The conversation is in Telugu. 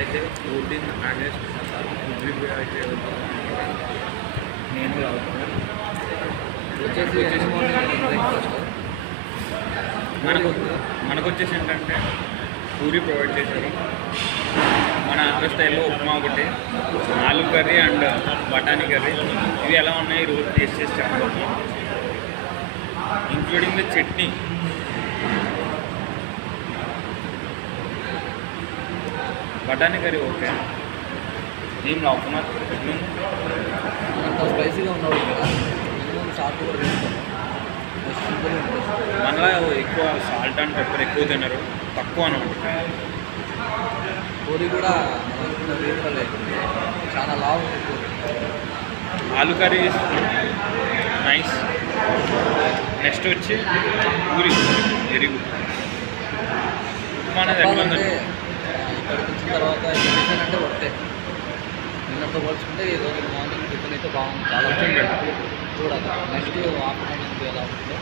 అయితే ప్రోటీన్ ఆగస్ట్ రివ్యూ అయితే నేను తాగుతాను. వచ్చేసి బ్రేక్ఫాస్ట్ మనకు వచ్చేసి ఏంటంటే పూరి ప్రొవైడ్ చేశారు. మన ఆంధ్ర స్టైల్లో ఉప్మా ఒకటి, ఆలు కర్రీ అండ్ బఠానీ కర్రీ. ఇవి ఎలా ఉన్నాయి రోజు టేస్ట్ చేసి చెప్పవచ్చు, ఇంక్లూడింగ్ ద చట్నీ. బఠానీ కర్రీ ఓకే, ఏం లావుకున్నా అంత స్పైసీగా ఉన్నాడు ఇక్కడ మినిమం సాల్ట్ కూడా వేసుకోవాలి. మనలా ఎక్కువ సాల్ట్ అండ్ పెప్పర్ ఎక్కువ తినరు, తక్కువ అనమాట. పూరి కూడా రీజనబుల్ లేదు, చాలా లావు ఉంది పూరి. ఆలు కర్రీ నైస్. నెక్స్ట్ వచ్చి పూరి వెరీ గుడ్. ఉప్మా అనేది ఎట్లా చెప్పాలంటే ఉందండి? ఇక్కడికి వచ్చిన తర్వాత టిఫిన్ అంటే వర్తే. నిన్నతో పోల్చుకుంటే ఈరోజు మార్నింగ్ టిఫిన్ అయితే బాగుంది, చాలా కొంచెం better. చూడాలి నెక్స్ట్ ఆఫ్టర్నూన్ ఎలా ఉంటుందో.